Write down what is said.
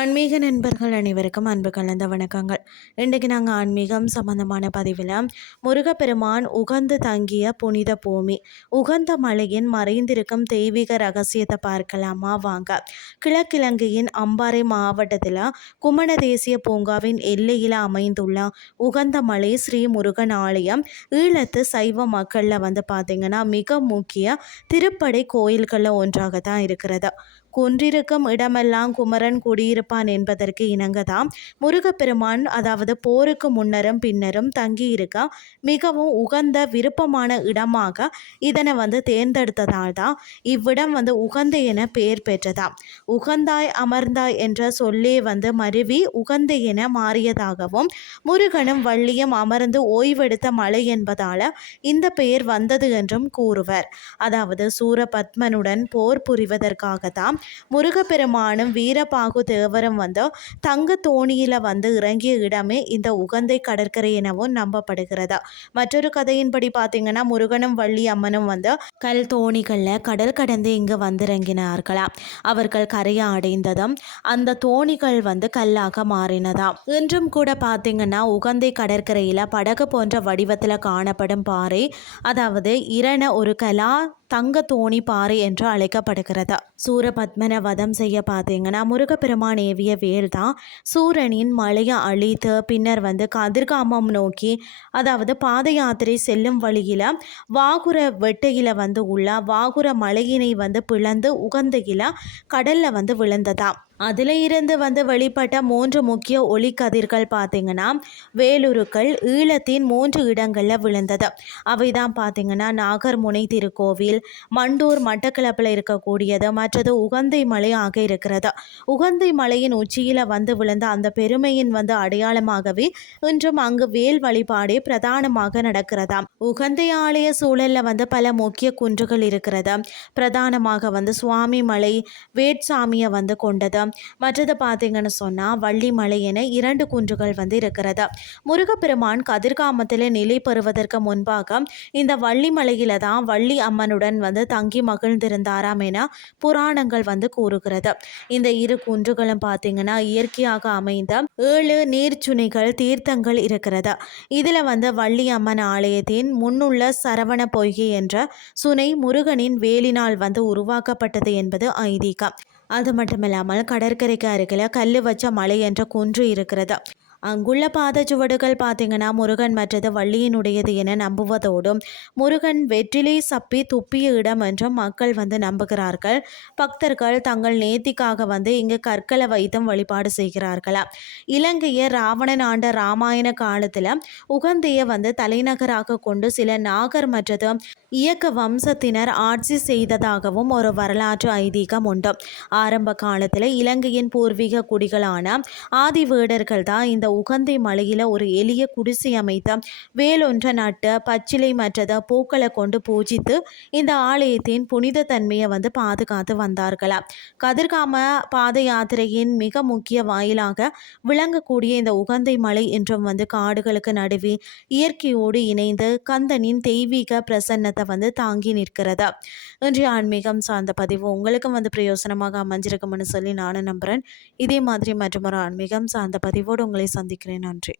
ஆன்மீக நண்பர்கள் அனைவருக்கும் அன்பு கலந்த வணக்கங்கள். இன்றைக்கு நாங்கள் ஆன்மீகம் சம்பந்தமான பதிவில் முருகப்பெருமான் உகந்து தங்கிய புனித பூமி உகந்த மலையின் மறைந்திருக்கும் தெய்வீக ரகசியத்தை பார்க்கலாமா வாங்க. கிழக்கிழங்கையின் அம்பாறை மாவட்டத்தில் குமண தேசிய பூங்காவின் எல்லையில் அமைந்துள்ள உகந்த மலை ஸ்ரீ முருகன் ஆலயம் ஈழத்து சைவ மக்களில் பார்த்திங்கன்னா மிக முக்கிய திருப்படை கோயில்களில் ஒன்றாக தான் இருக்கிறது. குன்றிருக்கும் இடமெல்லாம் குமரன் குடியிருப்பான் என்பதற்கு இணங்கதான் முருகப்பெருமான் அதாவது போருக்கு முன்னரும் பின்னரும் தங்கியிருக்க மிகவும் உகந்த விருப்பமான இடமாக இதனை தேர்ந்தெடுத்ததால் தான் இவ்விடம் உகந்த என பெயர் பெற்றதாம். உகந்தாய் அமர்ந்தாய் என்ற சொல்லே மருவி உகந்த என மாறியதாகவும் முருகனும் வள்ளியும் அமர்ந்து ஓய்வெடுத்த மலை என்பதால் இந்த பெயர் வந்தது என்றும் கூறுவர். அதாவது சூரபத்மனுடன் போர் புரிவதற்காகத்தான் முருகப்பெருமானும் வீரபாகு தேவரும் தங்க தோணியில இறங்கிய இடமே இந்த உகந்தை கடற்கரை எனவும் நம்பப்படுகிறது. மற்றொரு கதையின்படி பார்த்தீங்கன்னா முருகனும் வள்ளி அம்மனும் கல் தோணிகளில் கடல் கடந்து இங்கு வந்திறங்கினார்களாம். அவர்கள் கரையை அடைந்ததும் அந்த தோணிகள் கல்லாக மாறினதாம். இன்றும் கூட பார்த்தீங்கன்னா உகந்தை கடற்கரையில் படகு போன்ற வடிவத்தில் காணப்படும் பாறை அதாவது இரண ஒரு கலா தங்க தோணி பாறை என்று அழைக்கப்படுகிறது. சூரபத்மனை வதம் செய்ய பார்த்தீங்கன்னா முருகப்பெருமான் ஏவிய வேல் தான் சூரனின் மலையை அழித்து பின்னர் கதிர்காமம் நோக்கி அதாவது பாத யாத்திரை செல்லும் வழியில் வாகுர வெட்டையில் உள்ள வாகுர மலையினை பிளந்து உகந்தையில் கடலில் விழுந்ததாம். அதில் இருந்து வெளிப்பட்ட 3 முக்கிய ஒளிக்கதிர்கள் பார்த்தீங்கன்னா வேலுருக்கள் ஈழத்தின் 3 இடங்களில் விழுந்தது. அவை தான் பார்த்தீங்கன்னா நாகர்முனை திருக்கோவில், மண்டூர் மட்டக்களப்பில் இருக்கக்கூடியது, மற்றது உகந்தை மலை ஆக இருக்கிறது. உகந்தை மலையின் உச்சியில் விழுந்த அந்த பெருமையின் அடையாளமாகவே இன்றும் அங்கு வேல் வழிபாடே பிரதானமாக நடக்கிறதாம். உகந்தை ஆலய சூழலில் பல முக்கிய குன்றுகள் இருக்கிறது. பிரதானமாக சுவாமி மலை வேட்சாமியை கொண்டது. மற்றது பார்த்தீங்கன்னு சொன்னால் வள்ளிமலை என 2 குன்றுகள் இருக்கிறது. முருகப்பெருமான் கதிர்காமத்தில் நிலை பெறுவதற்கு முன்பாக இந்த வள்ளிமலையில தான் வள்ளி அம்மனுடன் தங்கி மகிழ்ந்திருந்தாராம் என புராணங்கள் கூறுகிறது. இந்த 2 குன்றுகளும் பார்த்தீங்கன்னா இயற்கையாக அமைந்த 7 நீர்ச்சுனைகள் தீர்த்தங்கள் இருக்கிறது. இதில் வள்ளி அம்மன் ஆலயத்தின் முன்னுள்ள சரவண பொய்கை என்ற சுனை முருகனின் வேலினால் உருவாக்கப்பட்டது என்பது ஐதீகம். அது மட்டுமில்லாமல் கடற்கரைக்கு அருகில் கல் வச்ச மலை என்ற குன்று இருக்கிறது. அங்குள்ள பாதச்சுவடுகள் பார்த்தீங்கன்னா முருகன் மற்றது வள்ளியினுடையது என நம்புவதோடும் முருகன் வெற்றிலை சப்பி துப்பிய இடம் என்றும் மக்கள் நம்புகிறார்கள். பக்தர்கள் தங்கள் நேர்த்திக்காக இங்கு கற்களை வைத்தும் வழிபாடு செய்கிறார்களா. இலங்கையை ராவணன் ஆண்ட ராமாயண காலத்தில் உகந்தையை தலைநகராக கொண்டு சில நாகர் மற்றது இயக்க வம்சத்தினர் ஆட்சி செய்ததாகவும் ஒரு வரலாற்று ஐதீகம் உண்டு. ஆரம்ப காலத்தில் இலங்கையின் பூர்வீக குடிகளான ஆதிவேடர்கள் தான் இந்த உகந்தை மலையில் ஒரு எளிய குடிசை அமைத்த வேலொன்ற நட்டு பச்சிலை மற்றது பூக்களை கொண்டு பூஜித்து இந்த ஆலயத்தின் புனித தன்மையை பாதுகாத்து வந்தார்களாம். கதிர்காம பாத யாத்திரையின் மிக முக்கிய வாயிலாக விளங்கக்கூடிய இந்த உகந்தை மலை என்றும் காடுகளுக்கு நடுவே இயற்கையோடு இணைந்து கந்தனின் தெய்வீக பிரசன்னத்தை தாங்கி நிற்கிறதா. இன்றைய ஆன்மீகம் சார்ந்த பதிவு உங்களுக்கும் பிரயோசனமாக அமைஞ்சிருக்கும்னு சொல்லி நானும் நம்புகிறேன். இதே மாதிரி மற்றொரு ஆன்மீகம் சார்ந்த பதிவோடு உங்களை சந்திக்கிறேன். நன்றி.